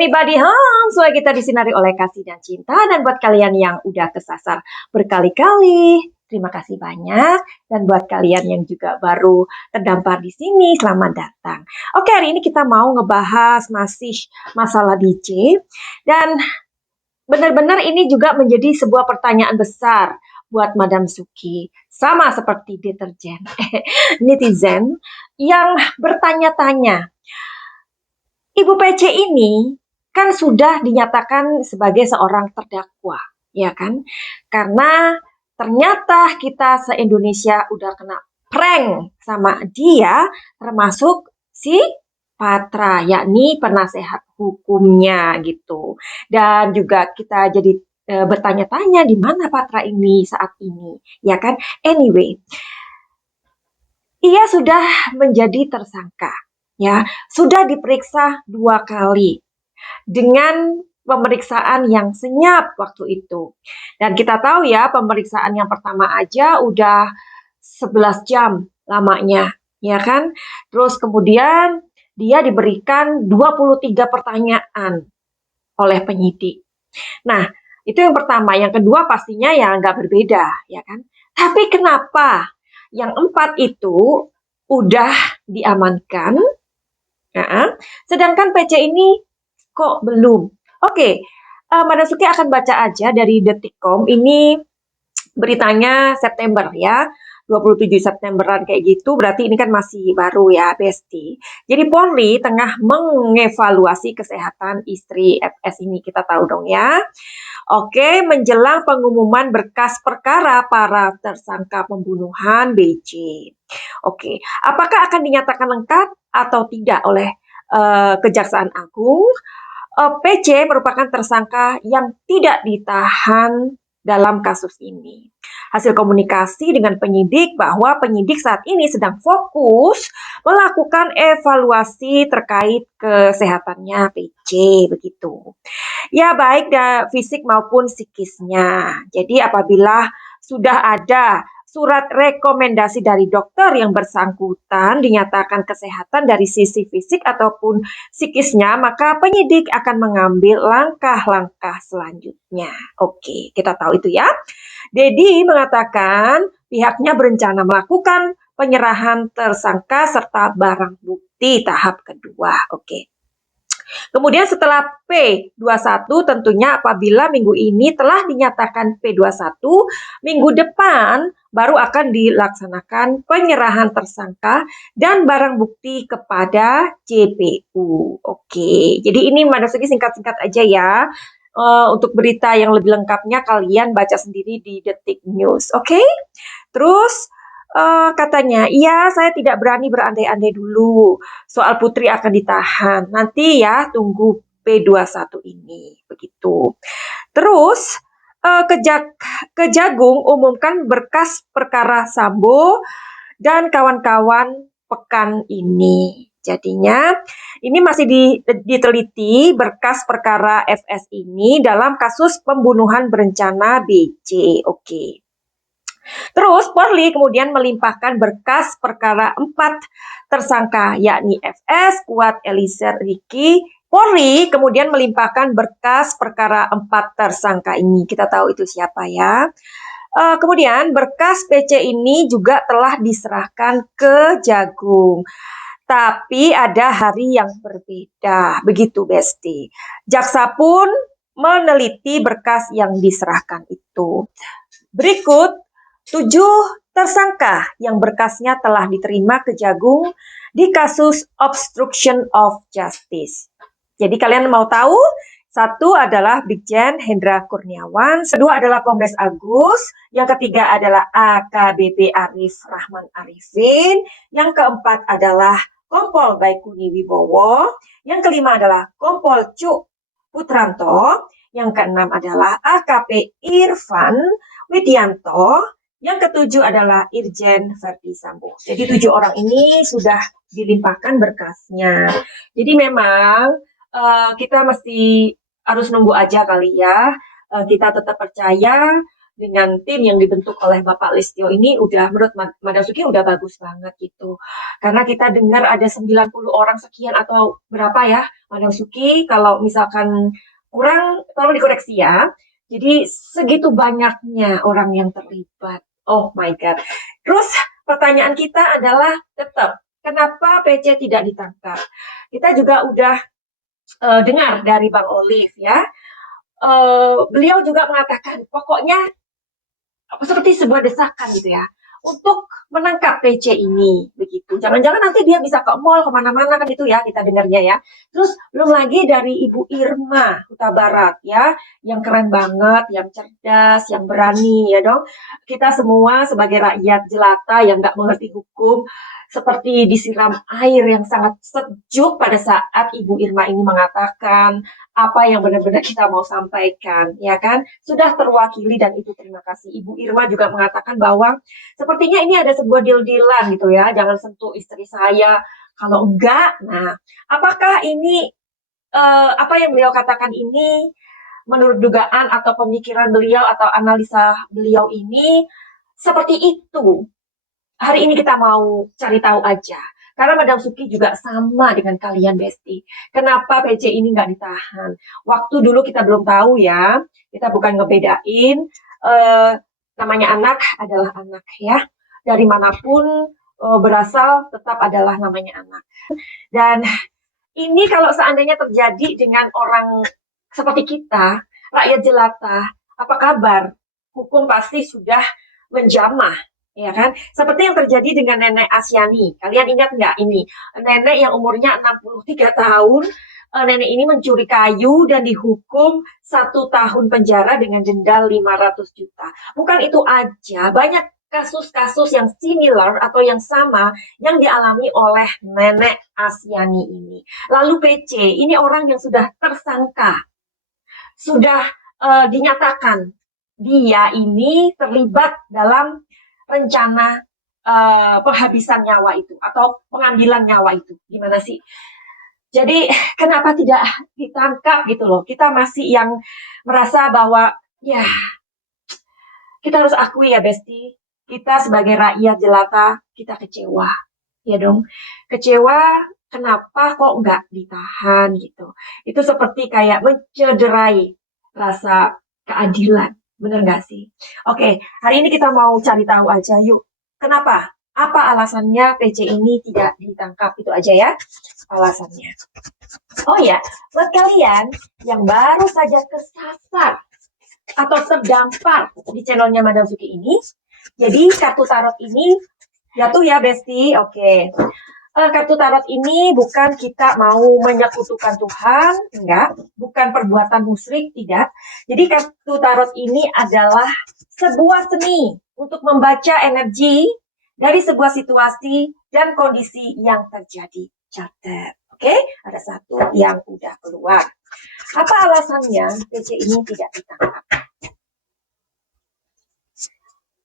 Anybody home? Soalnya kita disinari oleh kasih dan cinta. Dan buat kalian yang udah kesasar berkali-kali, terima kasih banyak. Dan buat kalian yang juga baru terdampar di sini, selamat datang. Oke, hari ini kita mau ngebahas masih masalah DJ. Dan benar-benar ini juga menjadi sebuah pertanyaan besar buat Madam Suki. Sama seperti deterjen, netizen yang bertanya-tanya, Ibu PC ini kan sudah dinyatakan sebagai seorang terdakwa, ya kan? Karena ternyata kita se-Indonesia udah kena prank sama dia, termasuk si Patra, yakni penasehat hukumnya gitu. Dan juga kita jadi bertanya-tanya di mana Patra ini saat ini, ya kan? Anyway, ia sudah menjadi tersangka, ya, sudah diperiksa 2 kali dengan pemeriksaan yang senyap waktu itu. Dan kita tahu ya, pemeriksaan yang pertama aja udah 11 jam lamanya, ya kan? Terus kemudian dia diberikan 23 pertanyaan oleh penyidik. Nah, itu yang pertama. Yang kedua pastinya ya nggak berbeda, ya kan? Tapi kenapa yang 4 itu udah diamankan, ya, sedangkan PC ini kok belum? Oke, Madam Suki akan baca aja dari Detikcom. Ini beritanya September ya, 27 Septemberan kayak gitu, berarti ini kan masih baru ya, Besti. Jadi Polri tengah mengevaluasi kesehatan istri FS ini, kita tahu dong ya. Oke, menjelang pengumuman berkas perkara para tersangka pembunuhan BJ. Oke, apakah akan dinyatakan lengkap atau tidak oleh Kejaksaan Agung? PC merupakan tersangka yang tidak ditahan dalam kasus ini. Hasil komunikasi dengan penyidik bahwa penyidik saat ini sedang fokus melakukan evaluasi terkait kesehatannya PC, begitu. Ya, baik fisik maupun psikisnya. Jadi apabila sudah ada surat rekomendasi dari dokter yang bersangkutan dinyatakan kesehatan dari sisi fisik ataupun psikisnya, maka penyidik akan mengambil langkah-langkah selanjutnya. Oke, kita tahu itu ya. Dedi mengatakan pihaknya berencana melakukan penyerahan tersangka serta barang bukti tahap kedua. Oke. Kemudian setelah P21 tentunya apabila minggu ini telah dinyatakan P21, minggu depan baru akan dilaksanakan penyerahan tersangka dan barang bukti kepada JPU. Oke, jadi ini Madam Suki singkat-singkat aja ya. Untuk berita yang lebih lengkapnya kalian baca sendiri di Detik News. Oke? Terus katanya, iya saya tidak berani berandai-andai dulu soal Putri akan ditahan. Nanti ya tunggu P21 ini, begitu. Terus Kejagung umumkan berkas perkara Sambo dan kawan-kawan pekan ini. Jadinya ini masih diteliti berkas perkara FS ini dalam kasus pembunuhan berencana BJ. Oke. Terus Polri kemudian melimpahkan berkas perkara 4 tersangka yakni FS, Kuat, Eliezer, Ricky. Polri kemudian melimpahkan berkas perkara 4 tersangka ini. Kita tahu itu siapa ya. Kemudian berkas PC ini juga telah diserahkan ke Jagung. Tapi ada hari yang berbeda, begitu Besti. Jaksa pun meneliti berkas yang diserahkan itu. Berikut 7 tersangka yang berkasnya telah diterima Kejagung di kasus obstruction of justice. Jadi kalian mau tahu? 1 adalah Brigjen Hendra Kurniawan, kedua adalah Kombes Agus, yang ketiga adalah AKBP Arif Rahman Arifin, yang keempat adalah Kompol Baikuni Wibowo, yang kelima adalah Kompol Cuk Putranto, yang keenam adalah AKP Irfan Widianto, yang ketujuh adalah Irjen Verdi Sambo. Jadi 7 orang ini sudah dilimpahkan berkasnya. Jadi memang kita mesti harus nunggu aja kali ya. Kita tetap percaya dengan tim yang dibentuk oleh Bapak Listio ini udah menurut Madam Suki udah bagus banget gitu. Karena kita dengar ada 90 orang sekian atau berapa ya, Madam Suki, kalau misalkan kurang tolong dikoreksi ya. Jadi segitu banyaknya orang yang terlibat. Oh my God. Terus pertanyaan kita adalah tetap, kenapa PC tidak ditangkap? Kita juga udah dengar dari Bang Olive ya. Beliau juga mengatakan pokoknya seperti sebuah desakan gitu ya untuk menangkap PC ini begitu. Jangan-jangan nanti dia bisa ke mall kemana-mana kan itu ya kita dengarnya ya. Terus belum lagi dari Ibu Irma Huta Barat ya, yang keren banget, yang cerdas, yang berani ya dong. Kita semua sebagai rakyat jelata yang nggak mengerti hukum seperti disiram air yang sangat sejuk pada saat Ibu Irma ini mengatakan apa yang benar-benar kita mau sampaikan, ya kan? Sudah terwakili dan itu terima kasih. Ibu Irma juga mengatakan bahwa sepertinya ini ada sebuah deal-dealan gitu ya, jangan sentuh istri saya. Kalau enggak, nah, apakah ini apa yang beliau katakan ini menurut dugaan atau pemikiran beliau atau analisa beliau ini seperti itu? Hari ini kita mau cari tahu aja. Karena Madam Suki juga sama dengan kalian, Besti. Kenapa PC ini nggak ditahan? Waktu dulu kita belum tahu ya. Kita bukan ngebedain. Namanya anak adalah anak ya. Dari manapun berasal tetap adalah namanya anak. Dan ini kalau seandainya terjadi dengan orang seperti kita, rakyat jelata, apa kabar? Hukum pasti sudah menjamah, ya kan? Seperti yang terjadi dengan Nenek Asyani. Kalian ingat nggak ini? Nenek yang umurnya 63 tahun, nenek ini mencuri kayu dan dihukum 1 tahun penjara dengan denda 500 juta. Bukan itu aja, banyak kasus-kasus yang similar atau yang sama yang dialami oleh Nenek Asyani ini. Lalu PC, ini orang yang sudah tersangka, sudah dinyatakan dia ini terlibat dalam rencana penghabisan nyawa itu atau pengambilan nyawa itu. Gimana sih? Jadi kenapa tidak ditangkap gitu loh? Kita masih yang merasa bahwa ya kita harus akui ya Besti, kita sebagai rakyat jelata kita kecewa, ya dong. Kecewa kenapa kok nggak ditahan gitu. Itu seperti kayak mencederai rasa keadilan. Bener nggak sih? Oke, hari ini kita mau cari tahu aja yuk. Kenapa? Apa alasannya PC ini tidak ditangkap? Itu aja ya alasannya. Oh ya, buat kalian yang baru saja kesasar atau terdampar di channelnya Madam Suki ini, jadi kartu tarot ini jatuh ya Besti. Oke. Kartu tarot ini bukan kita mau menyekutukan Tuhan, enggak, bukan perbuatan musyrik, tidak. Jadi kartu tarot ini adalah sebuah seni untuk membaca energi dari sebuah situasi dan kondisi yang terjadi. Catat, oke? Ada satu yang udah keluar. Apa alasannya PC ini tidak ditangkap?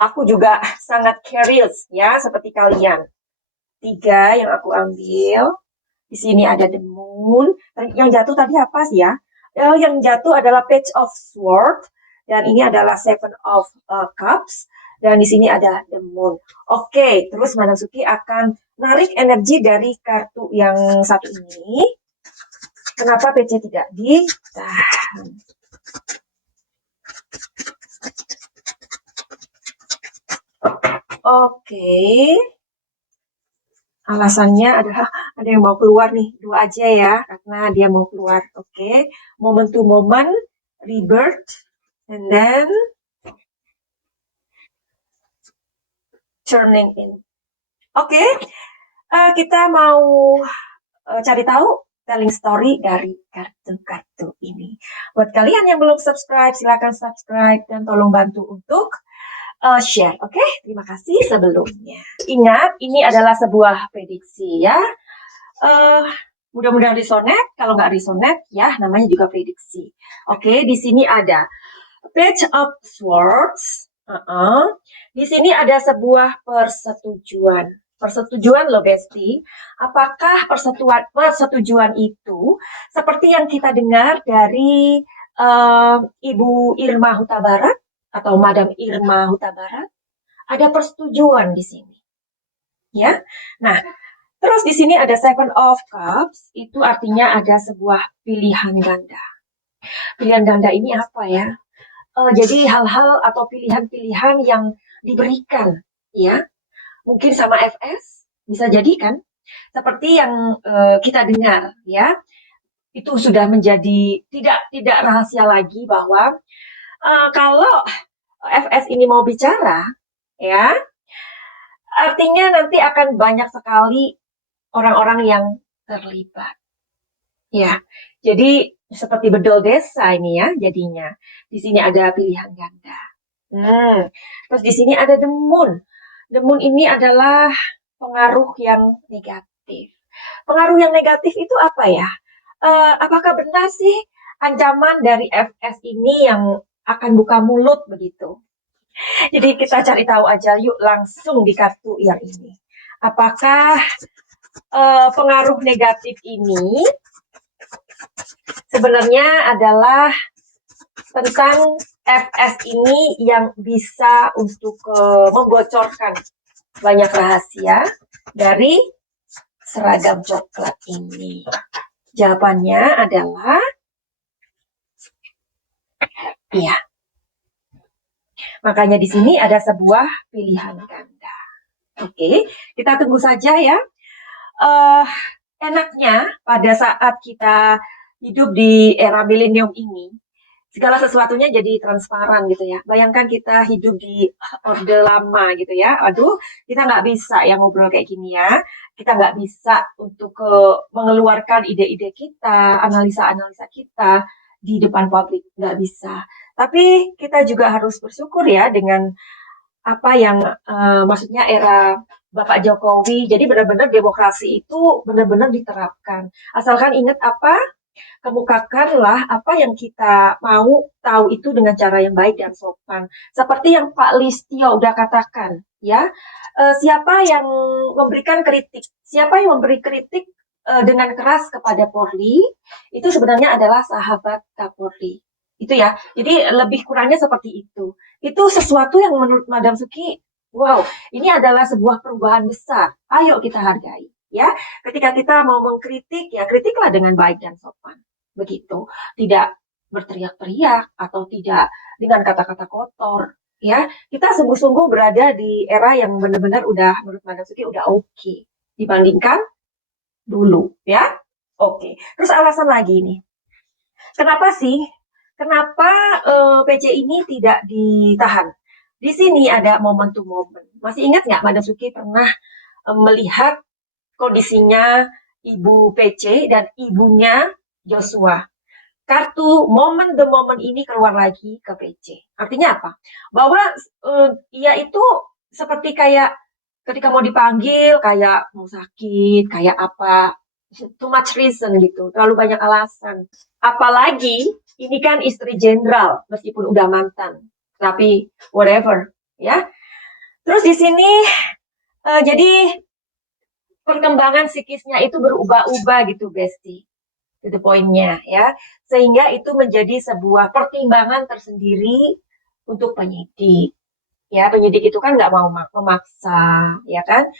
Aku juga sangat curious ya, seperti kalian. 3 yang aku ambil. Di sini ada the moon. Yang jatuh tadi apa sih ya? Yang jatuh adalah page of sword. Dan ini adalah seven of cups. Dan di sini ada the moon. Oke, terus Madam Suki akan narik energi dari kartu yang satu ini. Kenapa PC tidak ditahan? Oke. Alasannya adalah ada yang mau keluar nih, 2 aja ya, karena dia mau keluar. Oke, moment to moment, rebirth, and then turning in. Oke, kita mau cari tahu telling story dari kartu-kartu ini. Buat kalian yang belum subscribe, silakan subscribe dan tolong bantu untuk share. Oke, terima kasih sebelumnya. Ingat, ini adalah sebuah prediksi ya. Mudah-mudahan resonate. Kalau nggak resonate, ya namanya juga prediksi. Oke, di sini ada Page of Swords. Di sini ada sebuah persetujuan. Persetujuan loh Besti. Apakah persetujuan itu seperti yang kita dengar dari Ibu Irma Huta Barat? atau Madam Irma Huta Barat, ada persetujuan di sini, ya. Nah, terus di sini ada Seven of Cups, itu artinya ada sebuah pilihan ganda. Pilihan ganda ini apa ya? Jadi hal-hal atau pilihan-pilihan yang diberikan, ya. Mungkin sama FS, bisa jadi kan? Seperti yang kita dengar, ya. Itu sudah menjadi tidak rahasia lagi bahwa kalau FS ini mau bicara, ya, artinya nanti akan banyak sekali orang-orang yang terlibat. Ya, jadi seperti bedol desa ini ya jadinya. Di sini ada pilihan ganda. Terus di sini ada demun. Demun ini adalah pengaruh yang negatif. Pengaruh yang negatif itu apa ya? Apakah benar sih ancaman dari FS ini yang akan buka mulut begitu? Jadi kita cari tahu aja yuk langsung di kartu yang ini. Apakah pengaruh negatif ini sebenarnya adalah tentang FS ini yang bisa untuk membocorkan banyak rahasia dari seragam coklat ini. Jawabannya adalah iya. Makanya di sini ada sebuah pilihan ganda. Oke, kita tunggu saja ya. Enaknya pada saat kita hidup di era milenium ini, segala sesuatunya jadi transparan gitu ya. Bayangkan kita hidup di orde lama gitu ya. Aduh, kita nggak bisa ya ngobrol kayak gini ya. Kita nggak bisa untuk mengeluarkan ide-ide kita, analisa-analisa kita di depan publik. Nggak bisa. Tapi kita juga harus bersyukur ya dengan apa yang maksudnya era Bapak Jokowi. Jadi benar-benar demokrasi itu benar-benar diterapkan. Asalkan ingat apa? Kemukakanlah apa yang kita mau tahu itu dengan cara yang baik dan sopan. Seperti yang Pak Listio udah katakan, ya. Siapa yang memberikan kritik, siapa yang memberi kritik dengan keras kepada Polri, itu sebenarnya adalah sahabat Kapolri. Itu ya. Jadi lebih kurangnya seperti itu. Itu sesuatu yang menurut Madam Suki, wow, ini adalah sebuah perubahan besar. Ayo kita hargai, ya. Ketika kita mau mengkritik, ya kritiklah dengan baik dan sopan. Begitu. Tidak berteriak-teriak atau tidak dengan kata-kata kotor. Ya, kita sungguh-sungguh berada di era yang benar-benar udah menurut Madam Suki udah oke dibandingkan dulu, ya. Oke. Terus alasan lagi nih. Kenapa sih? Kenapa PC ini tidak ditahan? Di sini ada momen to momen. Masih ingat nggak Madam Suki pernah melihat kondisinya Ibu PC dan ibunya Joshua. Kartu momen the moment ini keluar lagi ke PC. Artinya apa? Bahwa ia itu seperti kayak ketika mau dipanggil, kayak mau sakit, kayak apa, too much reason gitu, terlalu banyak alasan. Apalagi ini kan istri jenderal, meskipun udah mantan, tapi whatever, ya. Terus di sini jadi perkembangan psikisnya itu berubah-ubah gitu, Besti. To the point-nya ya. Sehingga itu menjadi sebuah pertimbangan tersendiri untuk penyidik. Ya, penyidik itu kan nggak mau memaksa, ya kan?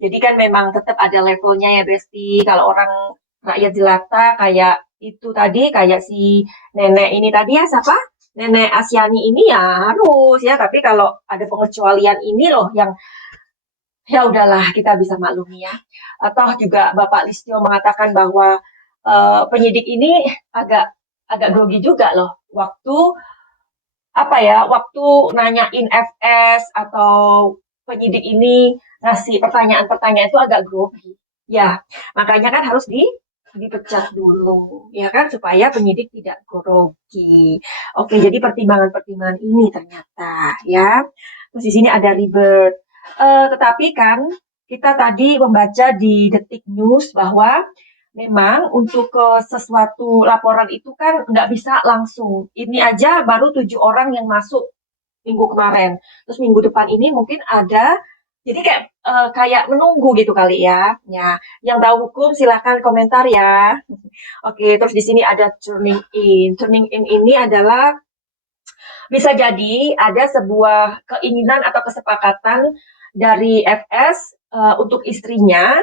Jadi kan memang tetap ada levelnya ya, Besti. Kalau orang rakyat jelata kayak itu tadi, kayak si nenek ini tadi ya, siapa? Nenek Asyani ini ya harus ya. Tapi kalau ada pengecualian ini loh yang ya udahlah kita bisa maklumi ya. Atau juga Bapak Listio mengatakan bahwa penyidik ini agak agak grogi juga loh waktu apa ya waktu nanyain FS atau penyidik ini ngasih pertanyaan-pertanyaan itu agak grogi ya makanya kan harus dipecat dulu ya kan supaya penyidik tidak grogi. Oke, jadi pertimbangan-pertimbangan ini ternyata ya. Terus di sini ada ribet. Tetapi kan kita tadi membaca di Detik News bahwa memang untuk sesuatu laporan itu kan nggak bisa langsung. Ini aja baru 7 orang yang masuk minggu kemarin. Terus minggu depan ini mungkin ada. Jadi kayak menunggu gitu kali ya. Ya, yang tahu hukum silahkan komentar ya. Oke, terus di sini ada turning in. Turning in ini adalah Bisa jadi ada sebuah keinginan atau kesepakatan dari FS untuk istrinya,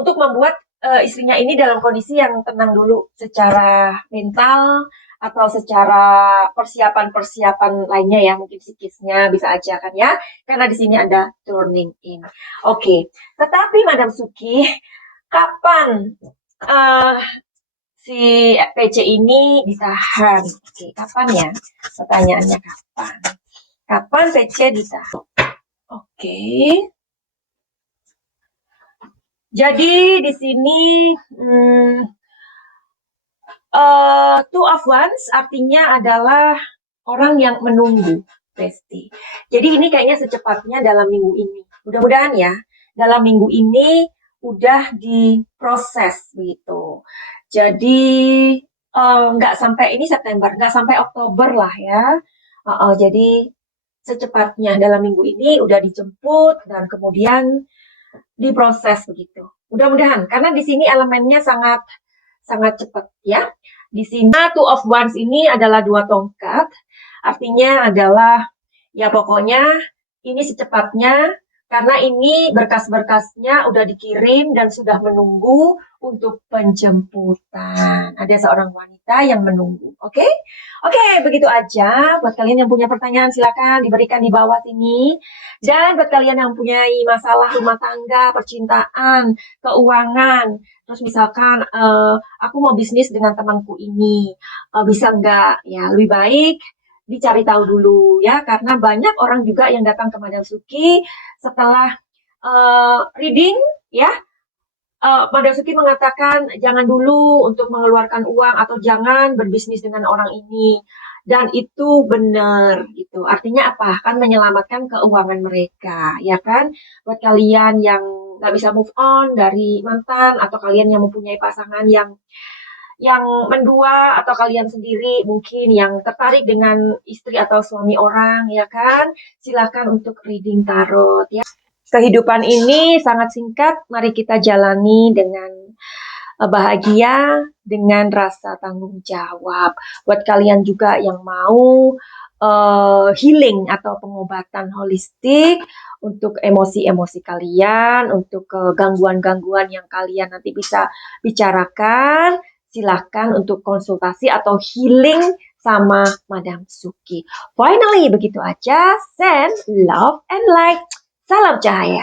untuk membuat istrinya ini dalam kondisi yang tenang dulu secara mental atau secara persiapan-persiapan lainnya ya, mungkin psikisnya bisa aja kan ya, karena di sini ada turning in. Oke, tetapi Madam Suki, kapan eh, si PC ini ditahan? Oke, kapan ya? Pertanyaannya kapan? Kapan PC ditahan? Oke. Jadi di sini two of wands artinya adalah orang yang menunggu, Besti. Jadi ini kayaknya secepatnya dalam minggu ini. Mudah-mudahan ya, dalam minggu ini udah diproses gitu. Jadi nggak sampai ini September, nggak sampai Oktober lah ya. Jadi secepatnya dalam minggu ini udah dijemput dan kemudian diproses begitu. Mudah-mudahan karena di sini elemennya sangat sangat cepat ya. Di sini two of wands ini adalah dua tongkat, artinya adalah ya pokoknya ini secepatnya karena ini berkas-berkasnya udah dikirim dan sudah menunggu untuk penjemputan. Ada seorang wanita yang menunggu. Oke? Oke, begitu aja. Buat kalian yang punya pertanyaan silakan diberikan di bawah sini. Dan buat kalian yang punya masalah rumah tangga, percintaan, keuangan, terus misalkan aku mau bisnis dengan temanku ini, bisa nggak? Ya, lebih baik dicari tahu dulu ya, karena banyak orang juga yang datang ke Madam Suki setelah reading ya. Madam Suki mengatakan jangan dulu untuk mengeluarkan uang atau jangan berbisnis dengan orang ini. Dan itu benar gitu. Artinya apa? Kan menyelamatkan keuangan mereka, ya kan? Buat kalian yang nggak bisa move on dari mantan atau kalian yang mempunyai pasangan yang mendua atau kalian sendiri mungkin yang tertarik dengan istri atau suami orang, ya kan? Silakan untuk reading tarot ya. Kehidupan ini sangat singkat, mari kita jalani dengan bahagia, dengan rasa tanggung jawab. Buat kalian juga yang mau healing atau pengobatan holistik untuk emosi-emosi kalian, untuk gangguan-gangguan yang kalian nanti bisa bicarakan, silahkan untuk konsultasi atau healing sama Madam Suki. Finally, begitu aja. Send love and light. Salam cahaya.